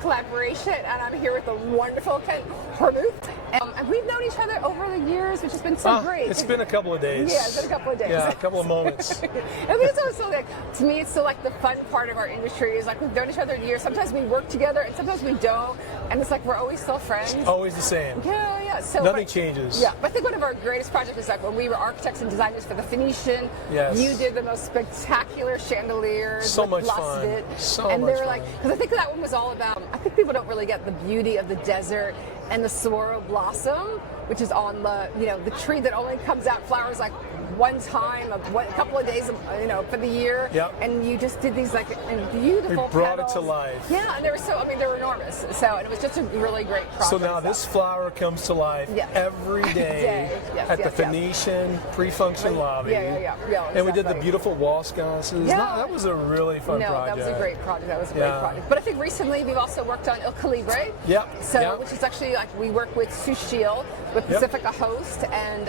collaboration, and I'm here with the wonderful Hormuth. And we've known each other over the years, which has been so great. It's been a couple of days. Yeah, it's been a couple of days. Yeah, a couple of moments. I mean, it's also like, to me, it's still like the fun part of our industry is like we've known each other years. Sometimes we work together, and sometimes we don't. And it's like we're always still friends. It's always the same. Yeah, yeah. So nothing changes. Yeah, but I think one of our greatest projects is like when we were architects and designers for the Phoenician. Yes. You did the most spectacular chandeliers. So with much lots fun. Of it. So and much they were fun. like, because I think that one was all about. I think people don't really get the beauty of the desert and the saguaro blossom, which is on the the tree that only comes out flowers like one time, a couple of days, for the year. Yep. And you just did these like beautiful. We brought petals. it to life. Yeah, and they were they were enormous. So and it was just a really great project. So now this flower comes to life every day Yes, at the Phoenician pre-function lobby. Yeah, And we did the exactly. beautiful wall sconces. Yeah. No, that was a really fun project. That was a great project. That was a great project. But I think recently we've also worked on Il Calibre. Which is actually like we work with Sushil, with Pacifica Host, and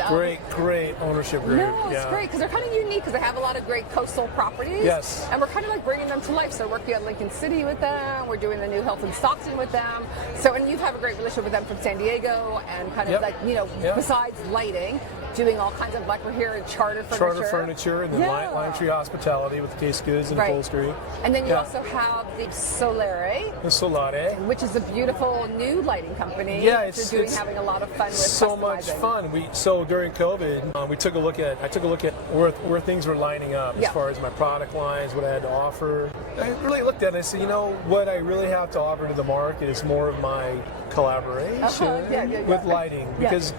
great ownership group. No, it's great because they're kind of unique because they have a lot of great coastal properties. Yes. And we're kind of like bringing them to life. So we're working on Lincoln City with them. We're doing the new Hilton Stockton with them. So and you have a great relationship with them from San Diego and kind of besides lighting, doing all kinds of like we're here at Charter Furniture. And then Lime Tree Hospitality with the case goods and upholstery. And then you also have the Solare. The Solare. Which is a beautiful new lighting company. Yeah, it's having a lot of fun with so much fun. So during COVID, I took a look at where things were lining up as far as my product lines, what I had to offer. I really looked at it and I said, what I really have to offer to the market is more of my collaboration with lighting because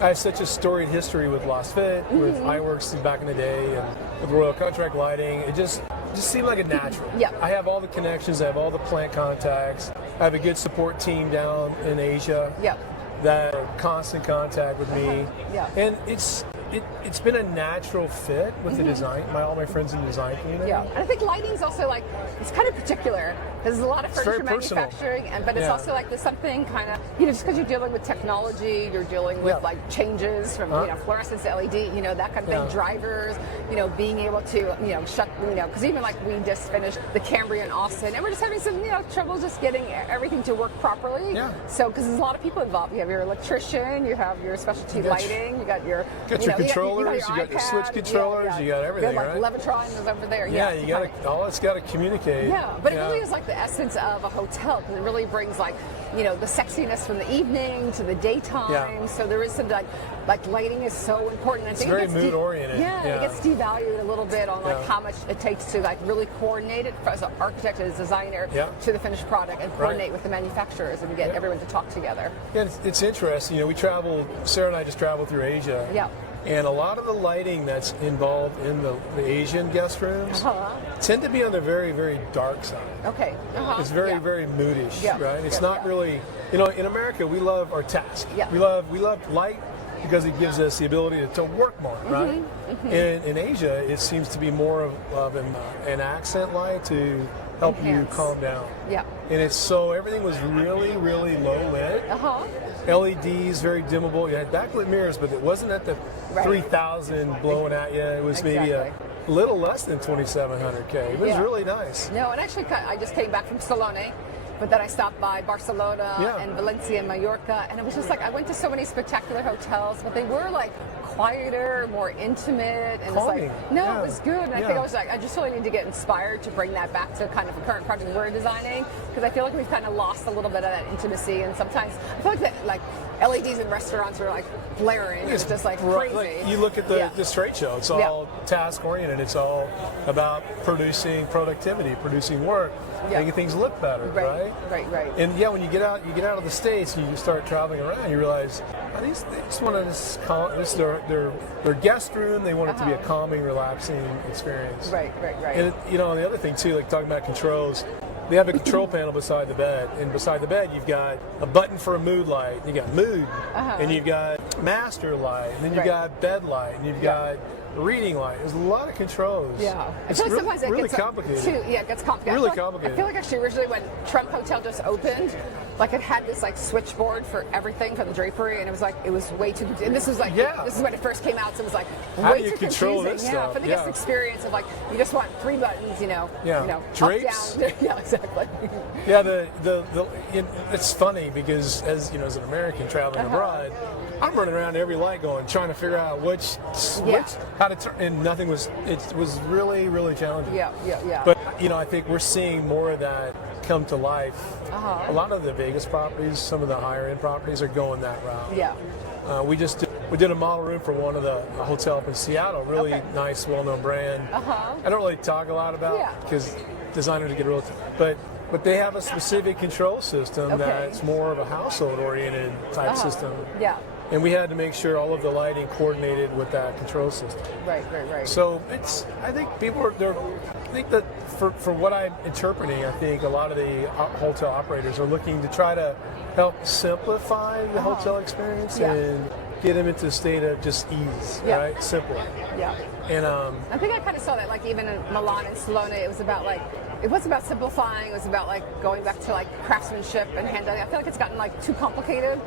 I have such a storied history with Lost Fit, with iWorks back in the day, and with Royal Contract Lighting. It just seemed like a natural. I have all the connections, I have all the plant contacts, I have a good support team down in Asia that are in constant contact with me. And it's been a natural fit with the design, all my friends in the design community. Yeah, and I think lighting's also like, it's kind of particular. There's a lot of furniture manufacturing, but it's also like there's something kind of, just because you're dealing with technology, you're dealing with like changes from fluorescence to LED, that kind of thing, drivers, being able to, shut, because even like we just finished the Cambria in Austin, and we're just having some, trouble just getting everything to work properly. So, because there's a lot of people involved. You have your electrician, you have your specialty lighting, you got your controllers, you got your switch controllers, you got everything, you got, like, Levitron is over there. You got all it's got to communicate. But it really is like the essence of a hotel because it really brings like the sexiness from the evening to the daytime. So there is some like lighting is so important. It's very mood oriented. It gets devalued a little bit on like how much it takes to like really coordinate it as an architect and as a designer to the finished product and coordinate with the manufacturers and get everyone to talk together. Yeah, it's interesting. We travel. Sarah and I just traveled through Asia. And a lot of the lighting that's involved in the Asian guest rooms tend to be on the very, very dark side. It's very, very moodish, right? It's not really, in America, we love our task. We love light because it gives us the ability to work more, right? And in Asia, it seems to be more of an accent light to help you calm down. And everything was really, really low lit. LEDs, very dimmable. You had backlit mirrors, but it wasn't at the 3,000 blowing at you. It was maybe a little less than 2,700K. It was really nice. No, and actually, I just came back from Salone. But then I stopped by Barcelona and Valencia and Mallorca, and it was just like I went to so many spectacular hotels, but they were like quieter, more intimate, and calming. It's like it was good. And I think I was like, I just really need to get inspired to bring that back to kind of a current project we're designing because I feel like we've kind of lost a little bit of that intimacy, and sometimes I feel like that like LEDs in restaurants are like blaring. It's just like crazy. Like you look at the trade show; it's all task oriented. It's all about producing productivity, producing work, making things look better, right? Right. And when you get out of the States and you start traveling around, you realize they just want to their guest room. They want it to be a calming, relaxing experience. Right. And the other thing too, like talking about controls. They have a control panel beside the bed, and beside the bed you've got a button for a mood light. You got mood, and you've got master light, and then you've got bed light, and you've got reading light. There's a lot of controls. Yeah. It's I feel like really it gets complicated. it gets complicated. Really complicated. I feel like actually originally when Trump Hotel just opened, like it had this like switchboard for everything for the drapery, and it was way too. And this was like this is when it first came out, so it was like how way do you too control confusing. this Yeah, stuff? for the guest experience of like you just want 3 buttons, drapes. Up, down. Yeah, exactly. Yeah, it's funny because as you know, as an American traveling abroad, I'm running around every light trying to figure out which how to turn, and nothing was. It was really, really challenging. Yeah. But I think we're seeing more of that come to life. A lot of the Vegas properties, some of the higher end properties, are going that route. Yeah. We did a model room for one of a hotel up in Seattle, really nice, well-known brand. I don't really talk a lot about because designers get real, but they have a specific control system that's more of a household-oriented type system. Yeah. And we had to make sure all of the lighting coordinated with that control system. Right. So I think people I think that for what I'm interpreting, I think a lot of the hotel operators are looking to try to help simplify the hotel experience and get them into a state of just ease, right? Simple. Yeah. And I think I kind of saw that, like even in Milan and Salona, it was about simplifying. It was about like going back to like craftsmanship and handling. I feel like it's gotten like too complicated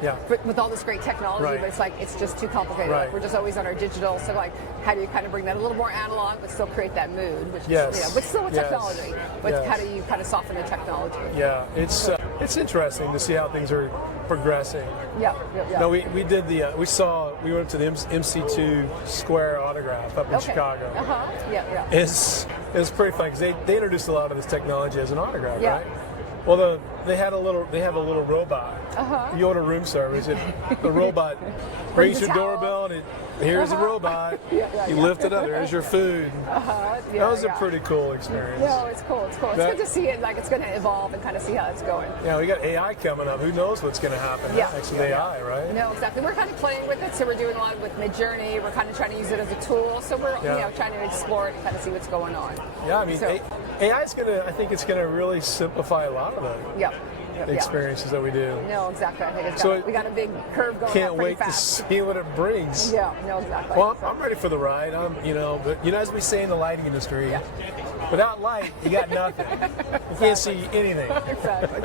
with all this great technology, but it's just too complicated. Like, we're just always on our digital. So like, how do you kind of bring that a little more analog, but still create that mood, which is, but still with technology. But how do you kind of soften the technology? Yeah, it's interesting to see how things are progressing. Yeah. No, we did we went to the MC2 Square autograph up in Chicago. Yeah. It was pretty fun because they introduced a lot of this technology as an autograph, right? Well, they have a little robot. You order room service, and the robot rings your doorbell, and here's a robot. You lift it up. There's your food. That was a pretty cool experience. No, it's cool. It's good to see it. Like it's going to evolve and kind of see how it's going. Yeah, we got AI coming up. Who knows what's going to happen next with AI, right? No, exactly. We're kind of playing with it, so we're doing a lot with Midjourney. We're kind of trying to use it as a tool. So we're trying to explore it and kind of see what's going on. Yeah, I mean, AI is going to. I think it's going to really simplify a lot of the experiences that we do. No, exactly. I think we got a big curve going. Can't wait to see what it brings. Yeah, no, exactly. Well, I'm ready for the ride. But as we say in the lighting industry, without light, you got nothing. You can't see anything. Exactly.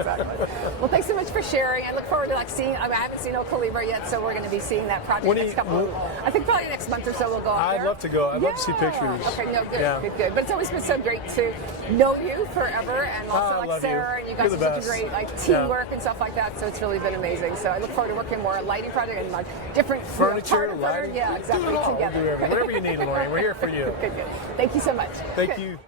Well, thanks so much for sharing. I look forward to seeing. I haven't seen El Calibre yet, so we're going to be seeing that project next couple. I think probably next month or so we'll go out there. I'd love to go. I'd love to see pictures. Okay, no, good. But it's always been so great to know you forever, and also Sarah, and you guys are such a great teamwork and stuff like that. So it's really been amazing. So I look forward to working more on lighting project and different furniture, lighting. Yeah, exactly. Together. Whatever you need, Lorraine. We're here for you. Good. Thank you so much. Thank you.